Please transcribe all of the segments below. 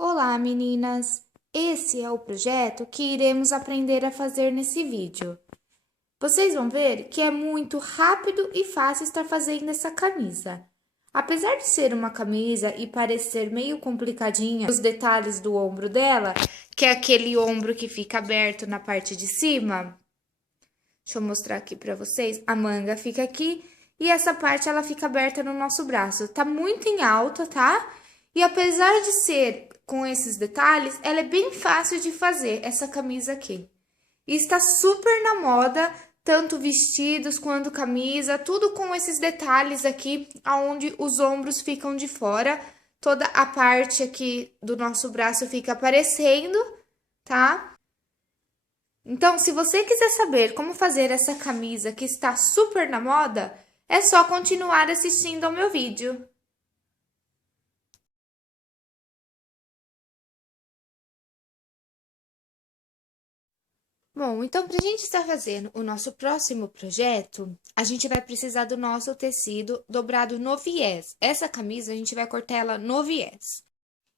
Olá, meninas! Esse é o projeto que iremos aprender a fazer nesse vídeo. Vocês vão ver que é muito rápido e fácil estar fazendo essa camisa. Apesar de ser uma camisa e parecer meio complicadinha, os detalhes do ombro dela, que é aquele ombro que fica aberto na parte de cima. Deixa eu mostrar aqui para vocês. A manga fica aqui e essa parte ela fica aberta no nosso braço. Tá muito em alta, tá? E apesar de ser com esses detalhes, ela é bem fácil de fazer, essa camisa aqui. E está super na moda, tanto vestidos quanto camisa, tudo com esses detalhes aqui, aonde os ombros ficam de fora. Toda a parte aqui do nosso braço fica aparecendo, tá? Então, se você quiser saber como fazer essa camisa que está super na moda, é só continuar assistindo ao meu vídeo. Bom, então, para a gente estar fazendo o nosso próximo projeto, a gente vai precisar do nosso tecido dobrado no viés. Essa camisa, a gente vai cortar ela no viés.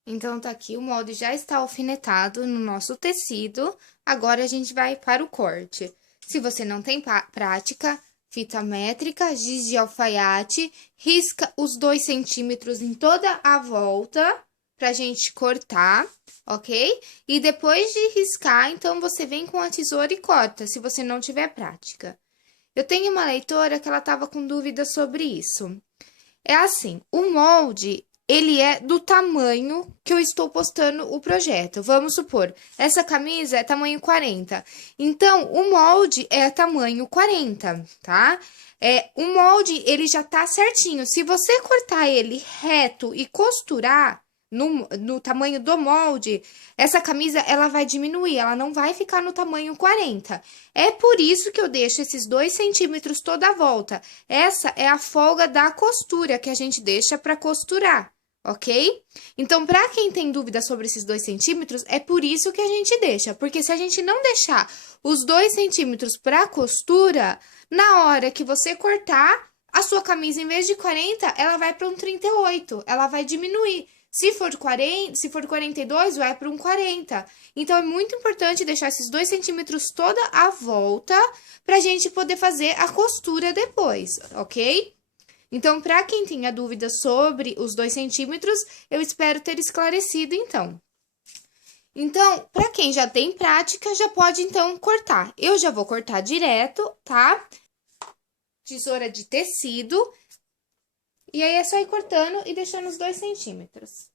Então, tá aqui, o molde já está alfinetado no nosso tecido. Agora, a gente vai para o corte. Se você não tem prática, fita métrica, giz de alfaiate, risca os 2 centímetros em toda a volta pra gente cortar, ok? E depois de riscar, então, você vem com a tesoura e corta, se você não tiver prática. Eu tenho uma leitora que ela tava com dúvida sobre isso. É assim, o molde, ele é do tamanho que eu estou postando o projeto. Vamos supor, essa camisa é tamanho 40. Então, o molde é tamanho 40, tá? O molde, ele já tá certinho. Se você cortar ele reto e costurar no tamanho do molde, essa camisa, ela vai diminuir, ela não vai ficar no tamanho 40. É por isso que eu deixo esses 2 centímetros toda a volta. Essa é a folga da costura que a gente deixa para costurar, ok? Então, para quem tem dúvida sobre esses 2 centímetros, é por isso que a gente deixa. Porque se a gente não deixar os 2 centímetros para costura, na hora que você cortar, a sua camisa, em vez de 40, ela vai para um 38, ela vai diminuir. Se for 40, se for 42, vai para um 40. Então, é muito importante deixar esses 2 centímetros toda a volta para a gente poder fazer a costura depois, ok? Então, para quem tinha dúvida sobre os 2 centímetros, eu espero ter esclarecido, então. Então, para quem já tem prática, já pode, então, cortar. Eu já vou cortar direto, tá? Tesoura de tecido. E aí, é só ir cortando e deixando os 2 centímetros.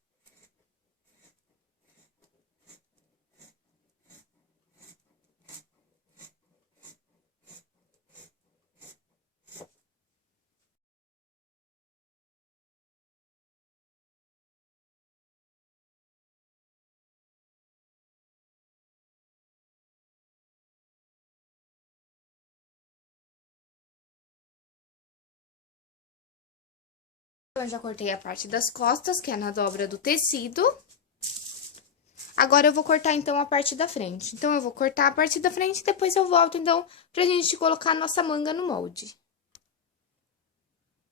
Eu já cortei a parte das costas, que é na dobra do tecido. Agora, eu vou cortar, então, a parte da frente. Então, eu vou cortar a parte da frente e depois eu volto, então, pra gente colocar a nossa manga no molde.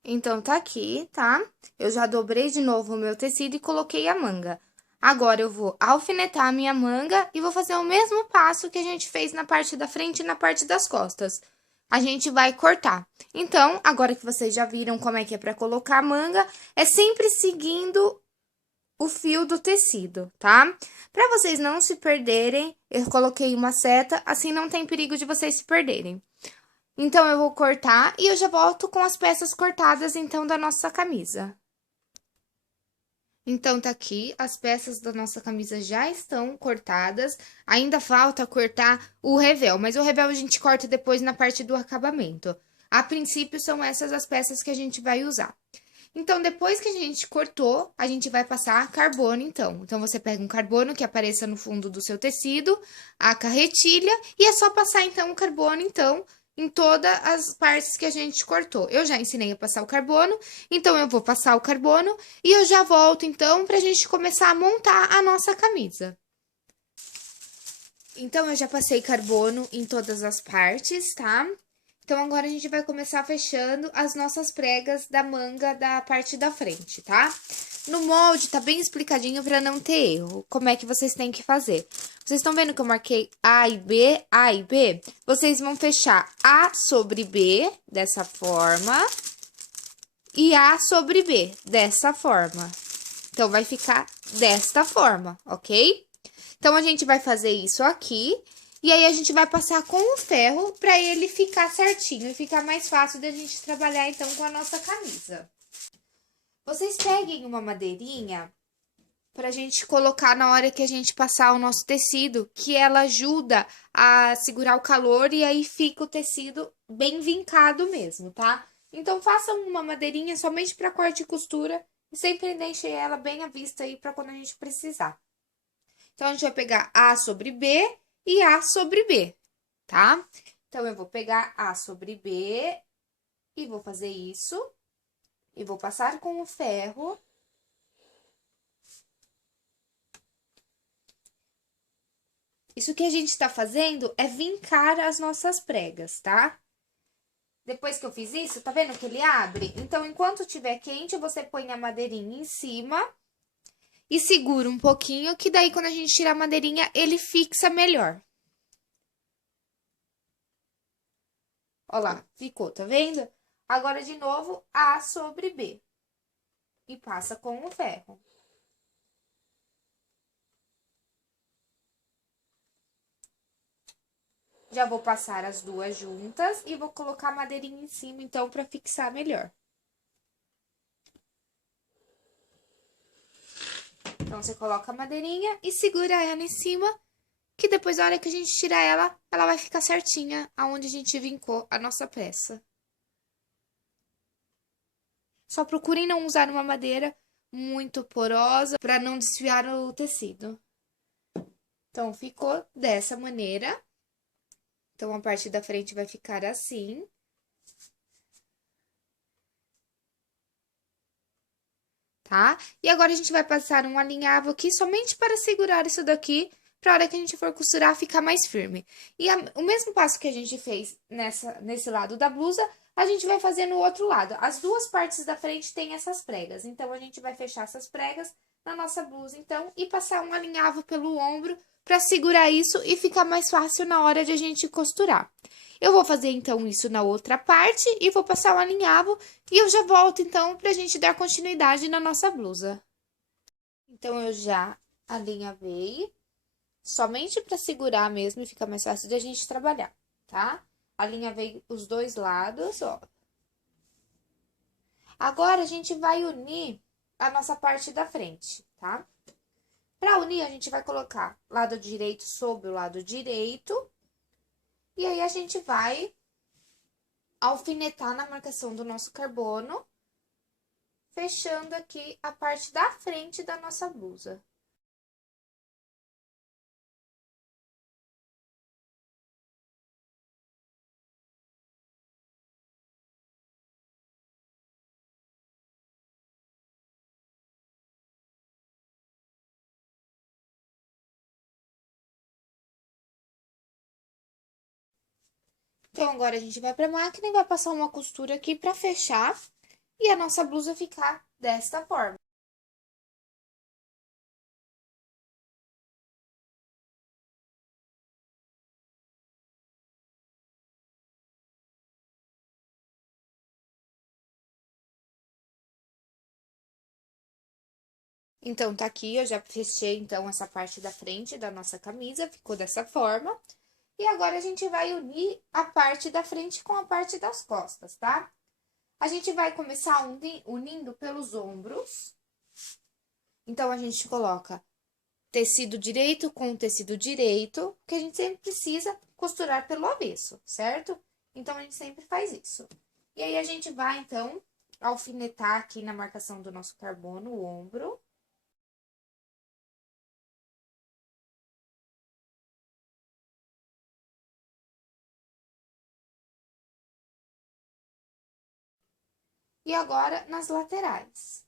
Então, tá aqui, tá? Eu já dobrei de novo o meu tecido e coloquei a manga. Agora, eu vou alfinetar a minha manga e vou fazer o mesmo passo que a gente fez na parte da frente e na parte das costas. A gente vai cortar. Então, agora que vocês já viram como é que é pra colocar a manga, é sempre seguindo o fio do tecido, tá? Para vocês não se perderem, eu coloquei uma seta, assim não tem perigo de vocês se perderem. Então, eu vou cortar e eu já volto com as peças cortadas, então, da nossa camisa. Então, tá aqui, as peças da nossa camisa já estão cortadas. Ainda falta cortar o revel, mas o revel a gente corta depois na parte do acabamento. A princípio, são essas as peças que a gente vai usar. Então, depois que a gente cortou, a gente vai passar carbono, então. Então, você pega um carbono que apareça no fundo do seu tecido, a carretilha, e é só passar, então, o carbono, então, em todas as partes que a gente cortou. Eu já ensinei a passar o carbono, então, eu vou passar o carbono e eu já volto, então, pra gente começar a montar a nossa camisa. Então, eu já passei carbono em todas as partes, tá? Então, agora a gente vai começar fechando as nossas pregas da manga da parte da frente, tá? No molde tá bem explicadinho para não ter erro. Como é que vocês têm que fazer? Vocês estão vendo que eu marquei A e B, A e B? Vocês vão fechar A sobre B, dessa forma, e A sobre B, dessa forma. Então, vai ficar desta forma, ok? Então, a gente vai fazer isso aqui, e aí a gente vai passar com o ferro para ele ficar certinho e ficar mais fácil da gente trabalhar, então, com a nossa camisa. Vocês peguem uma madeirinha para a gente colocar na hora que a gente passar o nosso tecido, que ela ajuda a segurar o calor e aí fica o tecido bem vincado mesmo, tá? Então, façam uma madeirinha somente para corte e costura e sempre deixem ela bem à vista aí para quando a gente precisar. Então, a gente vai pegar A sobre B e A sobre B, tá? Então, eu vou pegar A sobre B e vou fazer isso. E vou passar com o ferro. Isso que a gente tá fazendo é vincar as nossas pregas, tá? Depois que eu fiz isso, tá vendo que ele abre? Então, enquanto tiver quente, você põe a madeirinha em cima e segura um pouquinho, que daí quando a gente tirar a madeirinha, ele fixa melhor. Ó lá, ficou, tá vendo? Agora, de novo, A sobre B. E passa com o ferro. Já vou passar as duas juntas e vou colocar a madeirinha em cima, então, pra fixar melhor. Então, você coloca a madeirinha e segura ela em cima, que depois, na hora que a gente tirar ela, ela vai ficar certinha aonde a gente vincou a nossa peça. Só procurem não usar uma madeira muito porosa para não desfiar o tecido. Então, ficou dessa maneira. Então, a parte da frente vai ficar assim. Tá? E agora, a gente vai passar um alinhavo aqui somente para segurar isso daqui, para a hora que a gente for costurar, ficar mais firme. E o mesmo passo que a gente fez nesse lado da blusa, a gente vai fazer no outro lado. As duas partes da frente têm essas pregas, então, a gente vai fechar essas pregas na nossa blusa, então, e passar um alinhavo pelo ombro para segurar isso e ficar mais fácil na hora de a gente costurar. Eu vou fazer, então, isso na outra parte e vou passar o alinhavo e eu já volto, então, pra gente dar continuidade na nossa blusa. Então, eu já alinhavei, somente pra segurar mesmo e ficar mais fácil de a gente trabalhar, tá? Alinhavei os dois lados, ó. Agora, a gente vai unir a nossa parte da frente, tá? Pra unir, a gente vai colocar lado direito sobre o lado direito. E aí, a gente vai alfinetar na marcação do nosso carbono, fechando aqui a parte da frente da nossa blusa. Então, agora a gente vai pra máquina e vai passar uma costura aqui pra fechar e a nossa blusa ficar desta forma. Então, tá aqui, eu já fechei, então, essa parte da frente da nossa camisa, ficou dessa forma. E agora, a gente vai unir a parte da frente com a parte das costas, tá? A gente vai começar unindo pelos ombros. Então, a gente coloca tecido direito com tecido direito, que a gente sempre precisa costurar pelo avesso, certo? Então, a gente sempre faz isso. E aí, a gente vai, então, alfinetar aqui na marcação do nosso carbono, o ombro. E agora, nas laterais.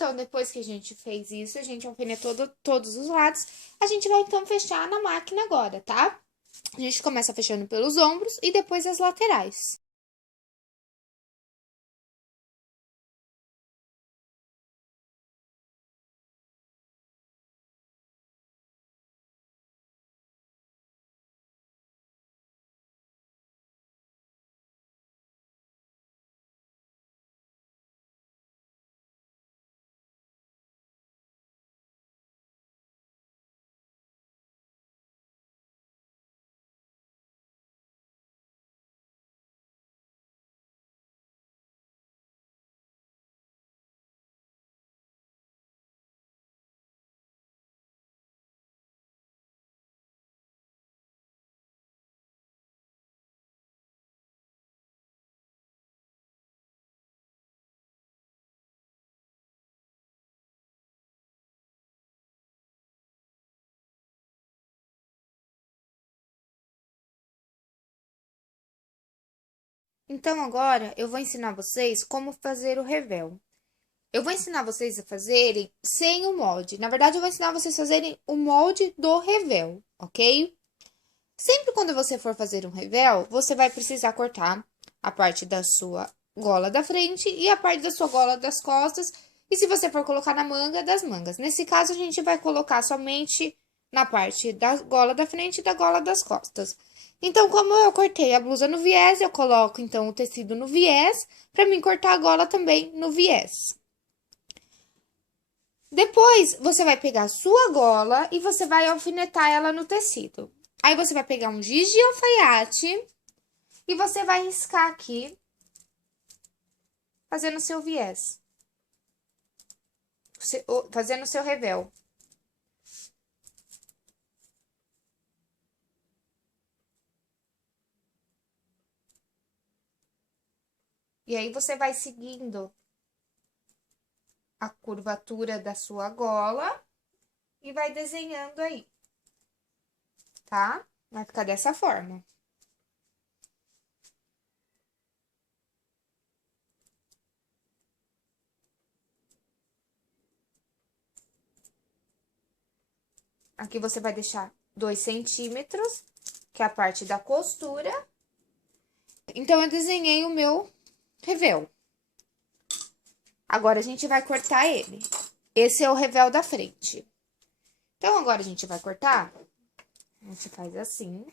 Então, depois que a gente fez isso, a gente alfinetou todos os lados, a gente vai então fechar na máquina agora, tá? A gente começa fechando pelos ombros e depois as laterais. Então, agora eu vou ensinar vocês como fazer o revel. Eu vou ensinar vocês a fazerem sem o molde. Na verdade, eu vou ensinar vocês a fazerem o molde do revel, ok? Sempre quando você for fazer um revel, você vai precisar cortar a parte da sua gola da frente e a parte da sua gola das costas. E se você for colocar na manga, das mangas. Nesse caso, a gente vai colocar somente na parte da gola da frente e da gola das costas. Então, como eu cortei a blusa no viés, eu coloco então o tecido no viés, para mim cortar a gola também no viés. Depois, você vai pegar a sua gola e você vai alfinetar ela no tecido. Aí, você vai pegar um giz de alfaiate e você vai riscar aqui, fazendo o seu viés. Fazendo o seu revel. E aí, você vai seguindo a curvatura da sua gola e vai desenhando aí, tá? Vai ficar dessa forma. Aqui você vai deixar 2 centímetros, que é a parte da costura. Então, eu desenhei o meu revel. Agora, a gente vai cortar ele. Esse é o revel da frente. Então, agora a gente vai cortar. A gente faz assim.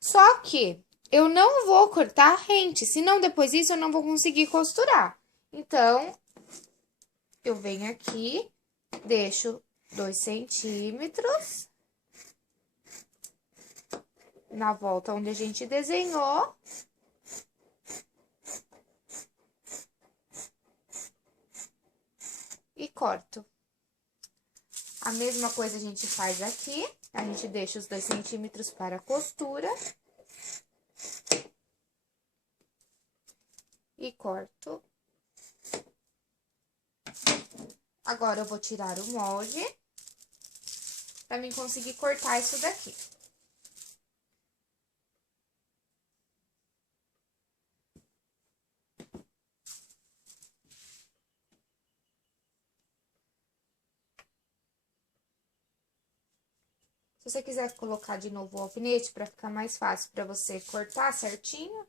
Só que eu não vou cortar rente, senão depois disso eu não vou conseguir costurar. Então, eu venho aqui, deixo 2 centímetros na volta onde a gente desenhou. E corto. A mesma coisa a gente faz aqui. A gente deixa os 2 centímetros para a costura. E corto. Agora, eu vou tirar o molde, para mim conseguir cortar isso daqui. Se você quiser colocar de novo o alfinete, para ficar mais fácil para você cortar certinho.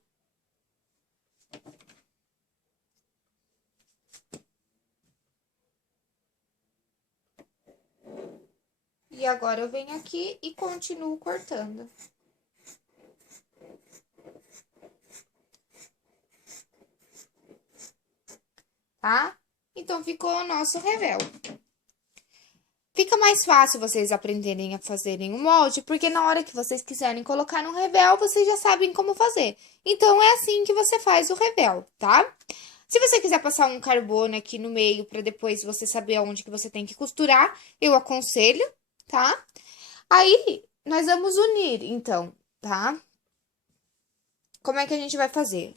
E agora, eu venho aqui e continuo cortando. Tá? Então, ficou o nosso revel. Fica mais fácil vocês aprenderem a fazerem o molde, porque na hora que vocês quiserem colocar no revel, vocês já sabem como fazer. Então, é assim que você faz o revel, tá? Se você quiser passar um carbono aqui no meio, para depois você saber aonde que você tem que costurar, eu aconselho, tá? Aí, nós vamos unir, então, tá? Como é que a gente vai fazer?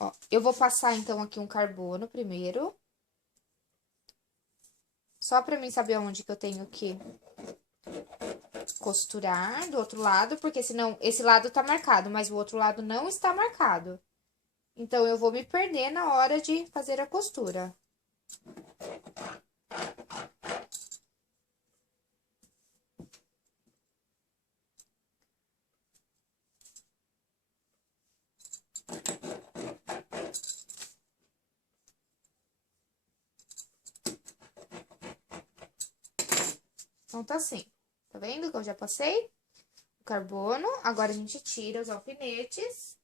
Ó, eu vou passar, então, aqui um carbono primeiro. Só pra mim saber onde que eu tenho que costurar do outro lado, porque senão esse lado tá marcado, mas o outro lado não está marcado. Então, eu vou me perder na hora de fazer a costura. Então, tá assim. Tá vendo que eu já passei o carbono? Agora, a gente tira os alfinetes.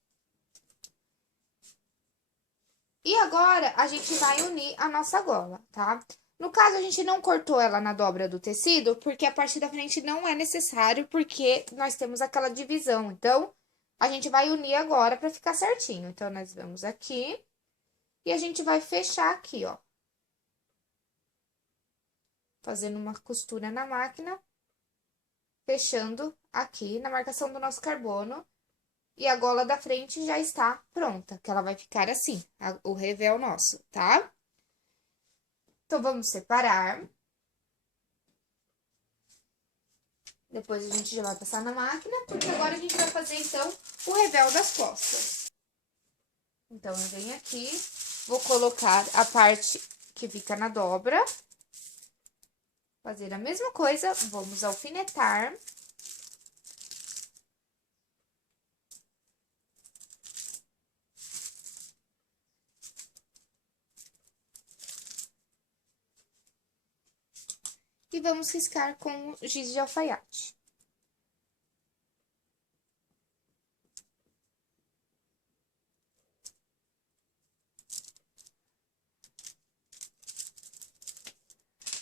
E agora, a gente vai unir a nossa gola, tá? No caso, a gente não cortou ela na dobra do tecido, porque a parte da frente não é necessário, porque nós temos aquela divisão. Então, a gente vai unir agora pra ficar certinho. Então, nós vamos aqui e a gente vai fechar aqui, ó. Fazendo uma costura na máquina, fechando aqui na marcação do nosso carbono. E a gola da frente já está pronta, que ela vai ficar assim, o revel nosso, tá? Então, vamos separar. Depois, a gente já vai passar na máquina, porque agora a gente vai fazer, então, o revel das costas. Então, eu venho aqui, vou colocar a parte que fica na dobra. Fazer a mesma coisa, vamos alfinetar. E vamos riscar com giz de alfaiate.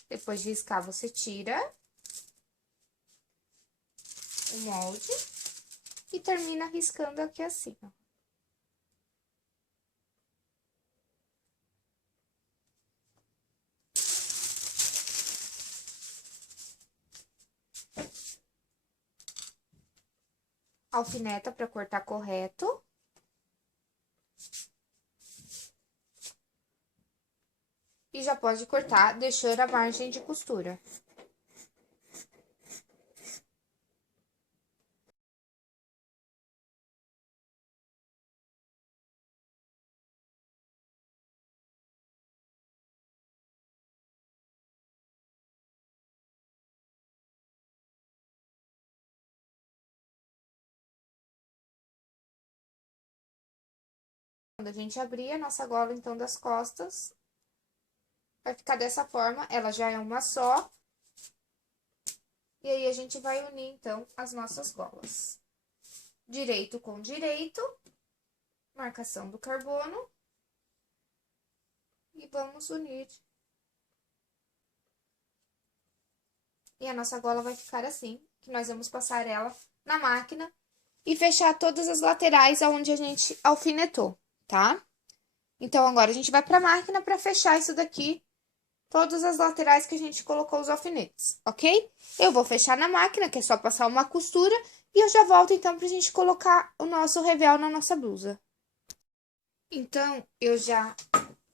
Depois de riscar, você tira o molde e termina riscando aqui assim, ó. Alfineta para cortar correto. E já pode cortar, deixando a margem de costura. Quando a gente abrir a nossa gola, então, das costas, vai ficar dessa forma, ela já é uma só. E aí, a gente vai unir, então, as nossas golas. Direito com direito, marcação do carbono. E vamos unir. E a nossa gola vai ficar assim, que nós vamos passar ela na máquina e fechar todas as laterais aonde a gente alfinetou, tá? Então, agora a gente vai pra máquina pra fechar isso daqui, todas as laterais que a gente colocou os alfinetes, ok? Eu vou fechar na máquina, que é só passar uma costura, e eu já volto, então, pra gente colocar o nosso revel na nossa blusa. Então, eu já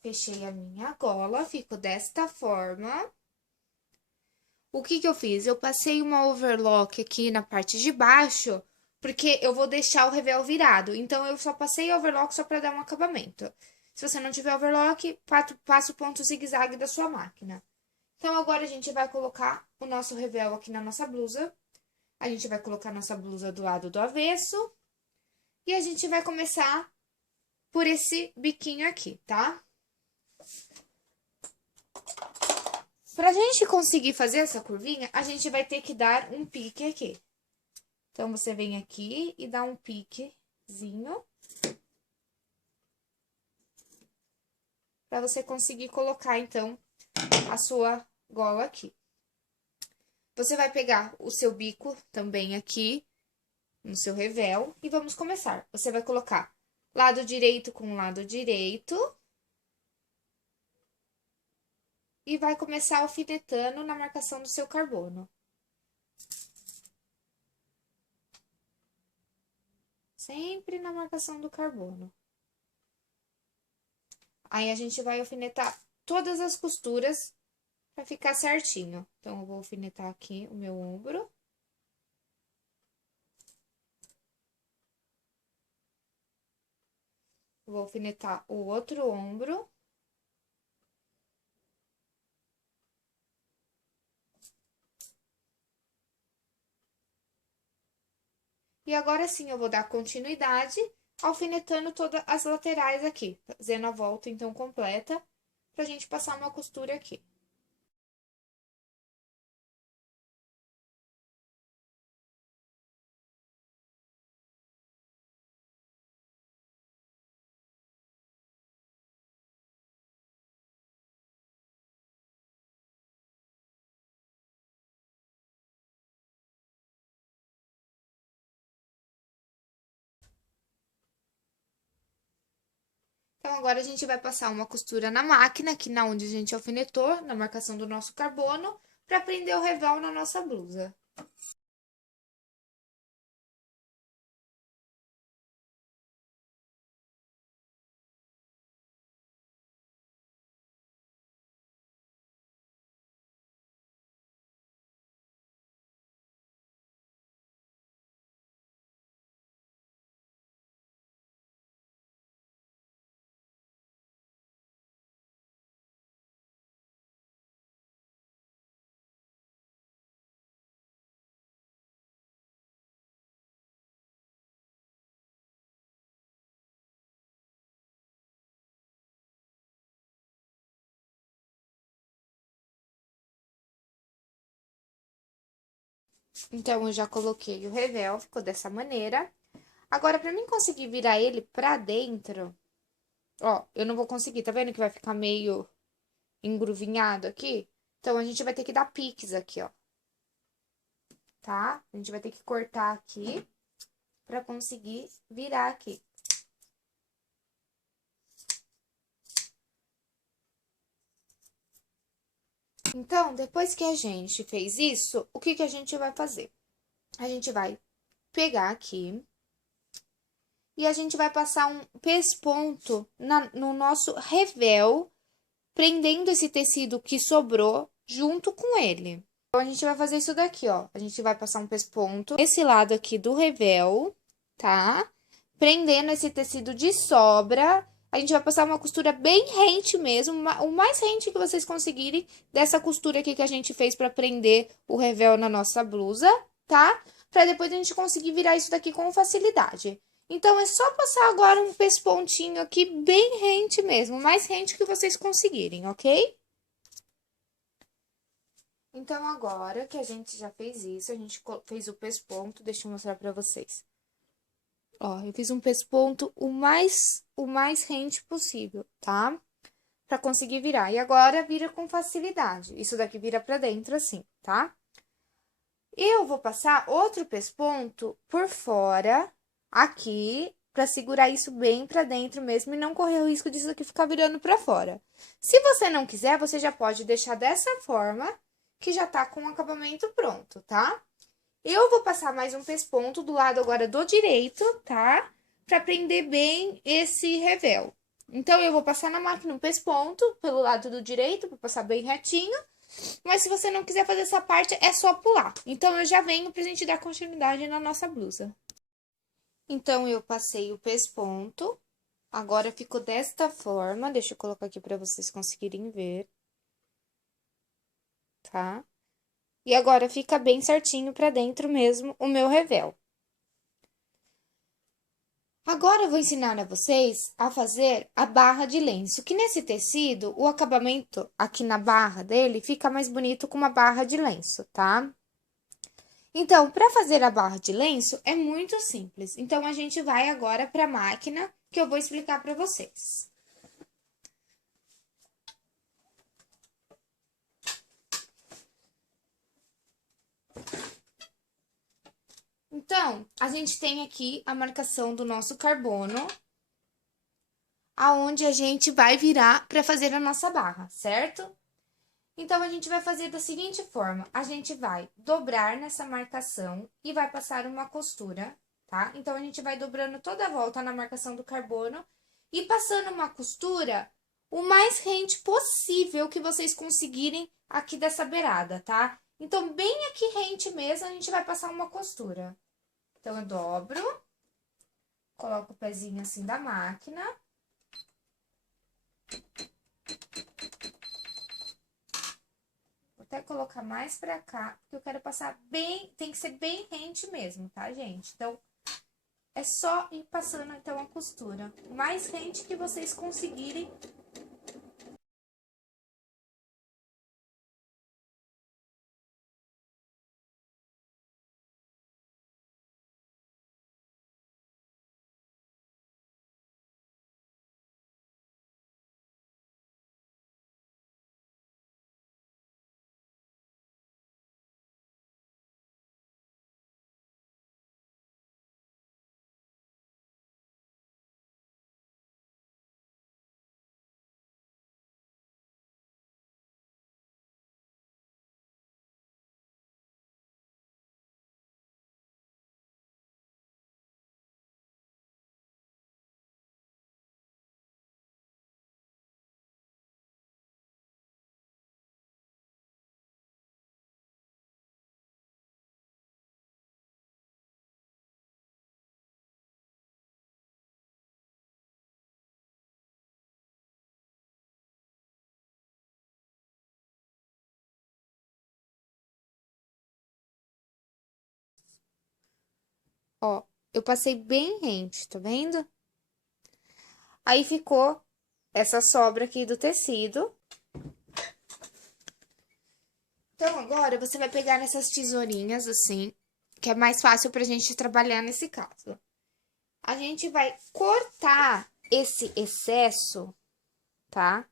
fechei a minha gola, ficou desta forma. O que que eu fiz? Eu passei uma overlock aqui na parte de baixo, porque eu vou deixar o revel virado. Então, eu só passei overlock só pra dar um acabamento. Se você não tiver overlock, passa o ponto zigue-zague da sua máquina. Então, agora a gente vai colocar o nosso revel aqui na nossa blusa. A gente vai colocar nossa blusa do lado do avesso. E a gente vai começar por esse biquinho aqui, tá? Pra gente conseguir fazer essa curvinha, a gente vai ter que dar um pique aqui. Então, você vem aqui e dá um piquezinho. Pra você conseguir colocar, então, a sua gola aqui. Você vai pegar o seu bico também aqui, no seu revel, e vamos começar. Você vai colocar lado direito com lado direito. E vai começar alfinetando na marcação do seu carbono. Sempre na marcação do carbono. Aí, a gente vai alfinetar todas as costuras pra ficar certinho. Então, eu vou alfinetar aqui o meu ombro. Vou alfinetar o outro ombro. E agora sim, eu vou dar continuidade, alfinetando todas as laterais aqui, fazendo a volta, então, completa, pra gente passar uma costura aqui. Então, agora a gente vai passar uma costura na máquina, aqui na onde a gente alfinetou, na marcação do nosso carbono, pra prender o revel na nossa blusa. Então, eu já coloquei o revel, ficou dessa maneira. Agora, pra mim conseguir virar ele pra dentro, ó, eu não vou conseguir, tá vendo que vai ficar meio engruvinhado aqui? Então, a gente vai ter que dar piques aqui, ó. Tá? A gente vai ter que cortar aqui pra conseguir virar aqui. Então, depois que a gente fez isso, o que que a gente vai fazer? A gente vai pegar aqui e a gente vai passar um pesponto no nosso revel, prendendo esse tecido que sobrou junto com ele. Então, a gente vai fazer isso daqui, ó. A gente vai passar um pesponto nesse lado aqui do revel, tá? Prendendo esse tecido de sobra. A gente vai passar uma costura bem rente mesmo, o mais rente que vocês conseguirem dessa costura aqui que a gente fez pra prender o revel na nossa blusa, tá? Pra depois a gente conseguir virar isso daqui com facilidade. Então, é só passar agora um pespontinho aqui bem rente mesmo, o mais rente que vocês conseguirem, ok? Então, agora que a gente já fez isso, a gente fez o pesponto, deixa eu mostrar pra vocês. Ó, eu fiz um pesponto o mais rente possível, tá? Pra conseguir virar. E agora, vira com facilidade. Isso daqui vira pra dentro assim, tá? Eu vou passar outro pesponto por fora, aqui, pra segurar isso bem pra dentro mesmo e não correr o risco disso aqui ficar virando pra fora. Se você não quiser, você já pode deixar dessa forma, que já tá com o acabamento pronto, tá? Eu vou passar mais um pesponto do lado agora do direito, tá? Pra prender bem esse revel. Então, eu vou passar na máquina um pesponto pelo lado do direito, pra passar bem retinho. Mas se você não quiser fazer essa parte, é só pular. Então, eu já venho pra gente dar continuidade na nossa blusa. Então, eu passei o pesponto. Agora, ficou desta forma. Deixa eu colocar aqui pra vocês conseguirem ver. Tá? E agora, fica bem certinho pra dentro mesmo o meu revel. Agora, eu vou ensinar a vocês a fazer a barra de lenço, que nesse tecido, o acabamento aqui na barra dele fica mais bonito com uma barra de lenço, tá? Então, para fazer a barra de lenço é muito simples. Então, a gente vai agora para a máquina que eu vou explicar para vocês. Então, a gente tem aqui a marcação do nosso carbono, aonde a gente vai virar para fazer a nossa barra, certo? Então, a gente vai fazer da seguinte forma: a gente vai dobrar nessa marcação e vai passar uma costura, tá? Então, a gente vai dobrando toda a volta na marcação do carbono e passando uma costura o mais rente possível que vocês conseguirem aqui dessa beirada, tá? Então, bem aqui rente mesmo, a gente vai passar uma costura. Então, eu dobro, coloco o pezinho assim da máquina até colocar mais pra cá, porque eu quero passar bem, tem que ser bem rente mesmo, tá, gente? Então, é só ir passando, então, a costura. O mais rente que vocês conseguirem. Ó, eu passei bem rente, tá vendo? Aí ficou essa sobra aqui do tecido. Então, agora você vai pegar nessas tesourinhas assim, que é mais fácil pra gente trabalhar nesse caso. A gente vai cortar esse excesso, tá?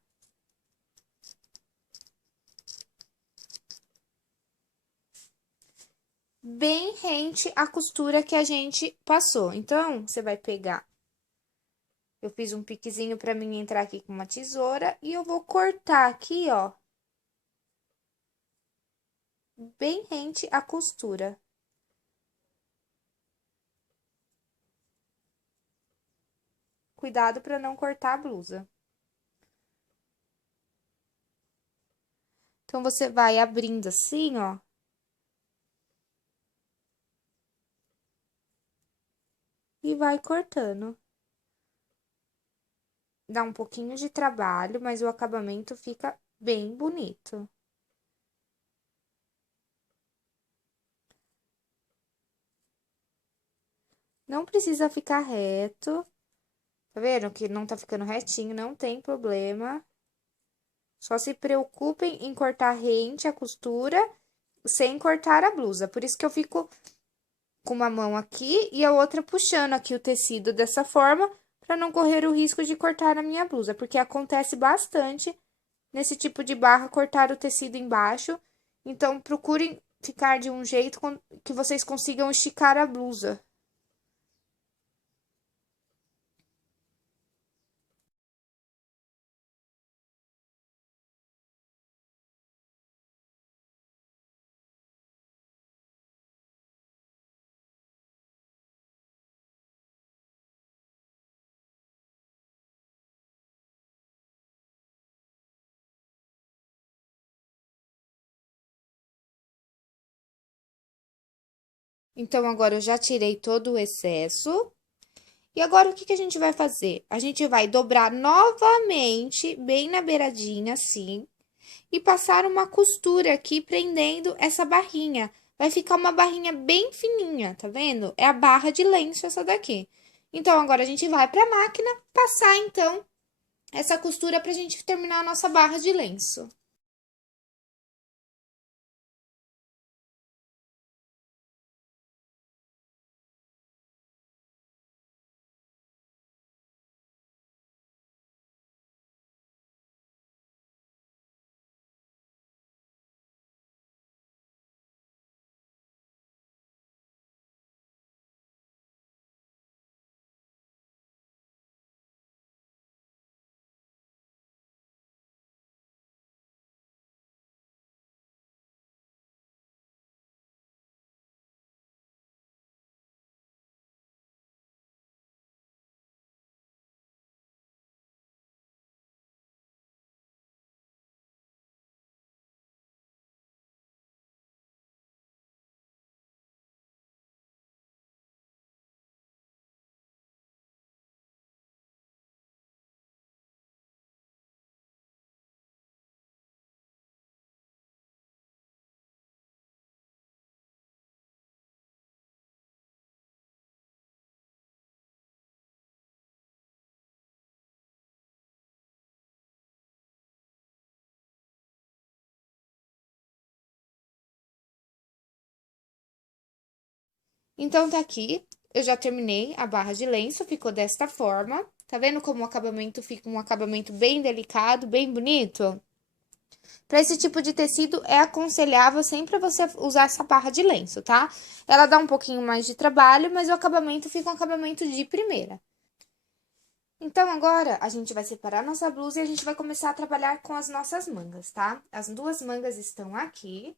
Bem rente à costura que a gente passou. Então, você vai pegar. Eu fiz um piquezinho pra mim entrar aqui com uma tesoura e eu vou cortar aqui, ó. Bem rente à costura. Cuidado pra não cortar a blusa. Então, você vai abrindo assim, ó. E vai cortando. Dá um pouquinho de trabalho, mas o acabamento fica bem bonito. Não precisa ficar reto. Tá vendo que não tá ficando retinho, não tem problema. Só se preocupem em cortar rente a costura sem cortar a blusa. Por isso que eu fico com uma mão aqui e a outra puxando aqui o tecido dessa forma, para não correr o risco de cortar a minha blusa, porque acontece bastante nesse tipo de barra cortar o tecido embaixo. Então, procurem ficar de um jeito que vocês consigam esticar a blusa. Então, agora eu já tirei todo o excesso. E agora, o que que a gente vai fazer? A gente vai dobrar novamente, bem na beiradinha, assim, e passar uma costura aqui, prendendo essa barrinha. Vai ficar uma barrinha bem fininha, tá vendo? É a barra de lenço essa daqui. Então, agora a gente vai pra máquina passar, então, essa costura pra gente terminar a nossa barra de lenço. Então, tá aqui, eu já terminei a barra de lenço, ficou desta forma. Tá vendo como o acabamento fica um acabamento bem delicado, bem bonito? Para esse tipo de tecido, é aconselhável sempre você usar essa barra de lenço, tá? Ela dá um pouquinho mais de trabalho, mas o acabamento fica um acabamento de primeira. Então, agora, a gente vai separar nossa blusa e a gente vai começar a trabalhar com as nossas mangas, tá? As duas mangas estão aqui.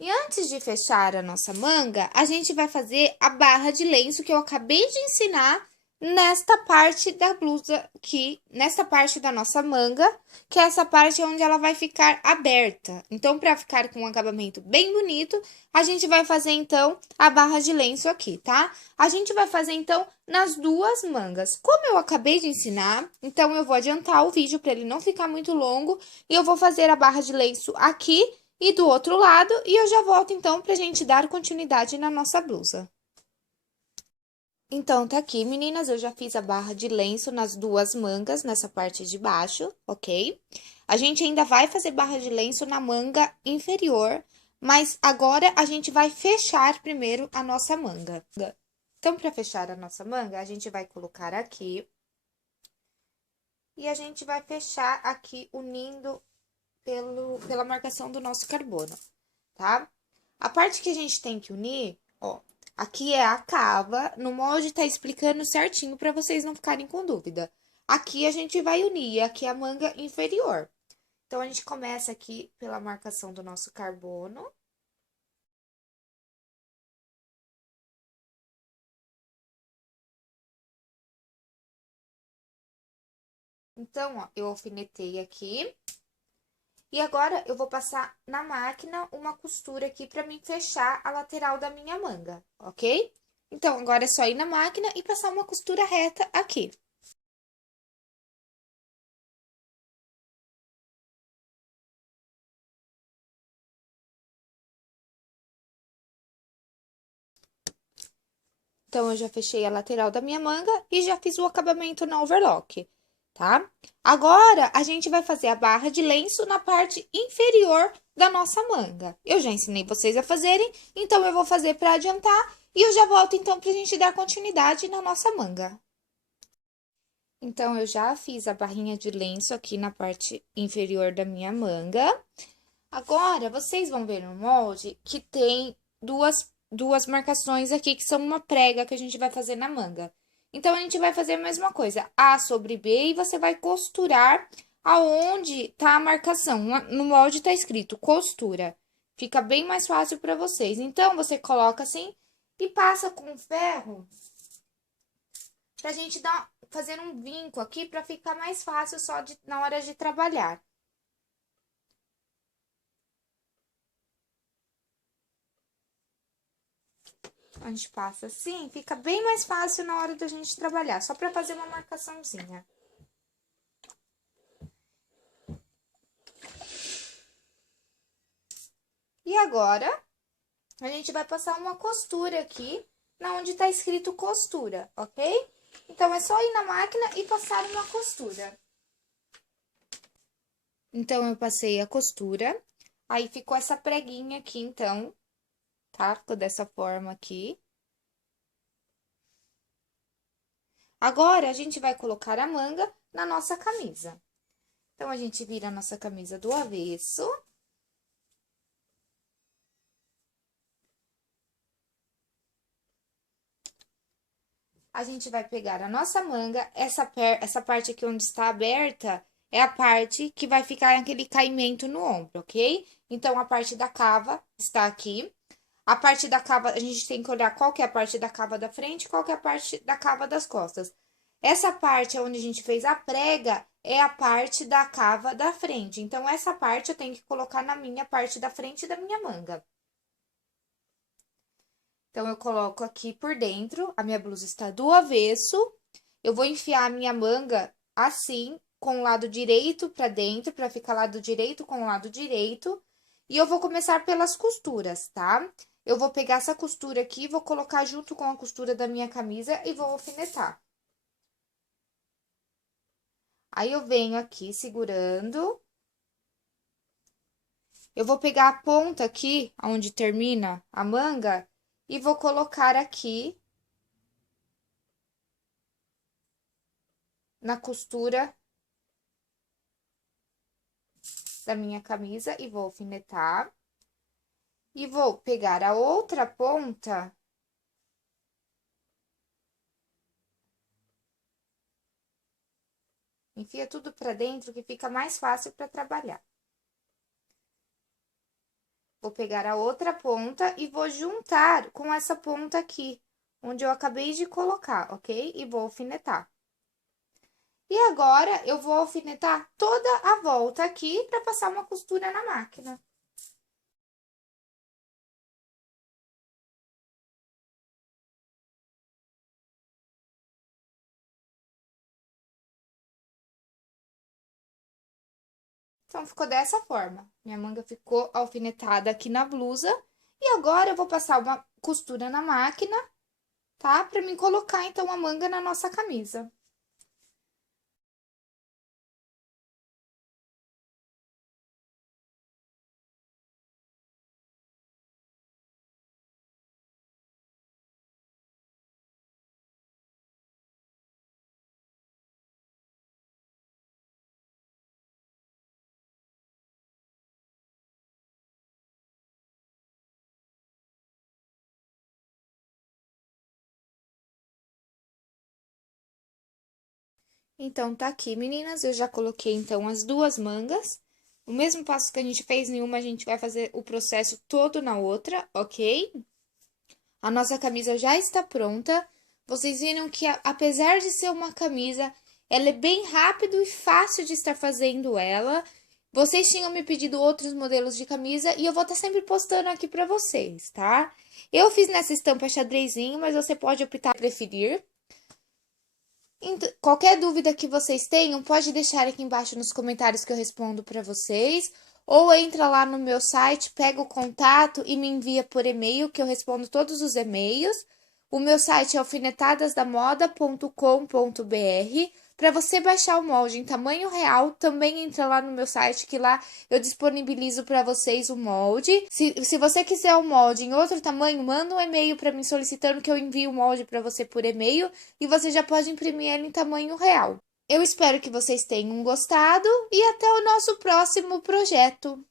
E antes de fechar a nossa manga, a gente vai fazer a barra de lenço que eu acabei de ensinar nesta parte da blusa aqui, nesta parte da nossa manga, que é essa parte onde ela vai ficar aberta. Então, para ficar com um acabamento bem bonito, a gente vai fazer, então, a barra de lenço aqui, tá? A gente vai fazer, então, nas duas mangas. Como eu acabei de ensinar, então, eu vou adiantar o vídeo para ele não ficar muito longo, e eu vou fazer a barra de lenço aqui e do outro lado, e eu já volto então pra gente dar continuidade na nossa blusa. Então, tá aqui, meninas, eu já fiz a barra de lenço nas duas mangas, nessa parte de baixo, ok? A gente ainda vai fazer barra de lenço na manga inferior, mas agora a gente vai fechar primeiro a nossa manga. Então, para fechar a nossa manga, a gente vai colocar aqui e a gente vai fechar aqui unindo pela marcação do nosso carbono, tá? A parte que a gente tem que unir, ó, aqui é a cava, no molde tá explicando certinho para vocês não ficarem com dúvida. Aqui a gente vai unir, aqui é a manga inferior. Então, a gente começa aqui pela marcação do nosso carbono. Então, ó, eu alfinetei aqui. E agora, eu vou passar na máquina uma costura aqui pra mim fechar a lateral da minha manga, ok? Então, agora é só ir na máquina e passar uma costura reta aqui. Então, eu já fechei a lateral da minha manga e já fiz o acabamento na overlock, tá? Agora, a gente vai fazer a barra de lenço na parte inferior da nossa manga. Eu já ensinei vocês a fazerem, então eu vou fazer para adiantar e eu já volto então pra gente dar continuidade na nossa manga. Então, eu já fiz a barrinha de lenço aqui na parte inferior da minha manga. Agora, vocês vão ver no molde que tem duas marcações aqui, que são uma prega que a gente vai fazer na manga. Então, a gente vai fazer a mesma coisa, A sobre B, e você vai costurar aonde tá a marcação. No molde tá escrito costura. Fica bem mais fácil para vocês. Então, você coloca assim e passa com ferro pra gente fazer um vinco aqui para ficar mais fácil só na hora de trabalhar. A gente passa assim, fica bem mais fácil na hora da gente trabalhar, só para fazer uma marcaçãozinha. E agora, a gente vai passar uma costura aqui, na onde tá escrito costura, ok? Então, é só ir na máquina e passar uma costura. Então, eu passei a costura, aí ficou essa preguinha aqui, então, tá? Ficou dessa forma aqui. Agora, a gente vai colocar a manga na nossa camisa. Então, a gente vira a nossa camisa do avesso. A gente vai pegar a nossa manga, essa parte aqui onde está aberta é a parte que vai ficar aquele caimento no ombro, ok? Então, a parte da cava está aqui. A parte da cava, a gente tem que olhar qual que é a parte da cava da frente e qual que é a parte da cava das costas. Essa parte onde a gente fez a prega é a parte da cava da frente. Então, essa parte eu tenho que colocar na minha parte da frente da minha manga. Então, eu coloco aqui por dentro, a minha blusa está do avesso. Eu vou enfiar a minha manga assim, com o lado direito para dentro, para ficar lado direito com o lado direito. E eu vou começar pelas costuras, tá? Eu vou pegar essa costura aqui, vou colocar junto com a costura da minha camisa e vou alfinetar. Aí, eu venho aqui segurando. Eu vou pegar a ponta aqui, onde termina a manga, e vou colocar aqui na costura da minha camisa e vou alfinetar. E vou pegar a outra ponta enfia tudo pra dentro que fica mais fácil para trabalhar. Vou pegar a outra ponta e vou juntar com essa ponta aqui, onde eu acabei de colocar, ok? E vou alfinetar. E agora, eu vou alfinetar toda a volta aqui para passar uma costura na máquina. Então, ficou dessa forma. Minha manga ficou alfinetada aqui na blusa. E agora, eu vou passar uma costura na máquina, tá? Pra mim colocar, então, a manga na nossa camisa. Então, tá aqui, meninas, eu já coloquei, então, as duas mangas. O mesmo passo que a gente fez em uma, a gente vai fazer o processo todo na outra, ok? A nossa camisa já está pronta. Vocês viram que, apesar de ser uma camisa, ela é bem rápido e fácil de estar fazendo ela. Vocês tinham me pedido outros modelos de camisa e eu vou estar sempre postando aqui pra vocês, tá? Eu fiz nessa estampa xadrezinho, mas você pode optar por preferir. Qualquer dúvida que vocês tenham, pode deixar aqui embaixo nos comentários que eu respondo para vocês. Ou entra lá no meu site, pega o contato e me envia por e-mail, que eu respondo todos os e-mails. O meu site é alfinetadasdamoda.com.br. Para você baixar o molde em tamanho real, também entra lá no meu site, que lá eu disponibilizo para vocês o molde. Se você quiser o molde em outro tamanho, manda um e-mail para mim solicitando que eu envie o molde para você por e-mail e você já pode imprimir ele em tamanho real. Eu espero que vocês tenham gostado e até o nosso próximo projeto.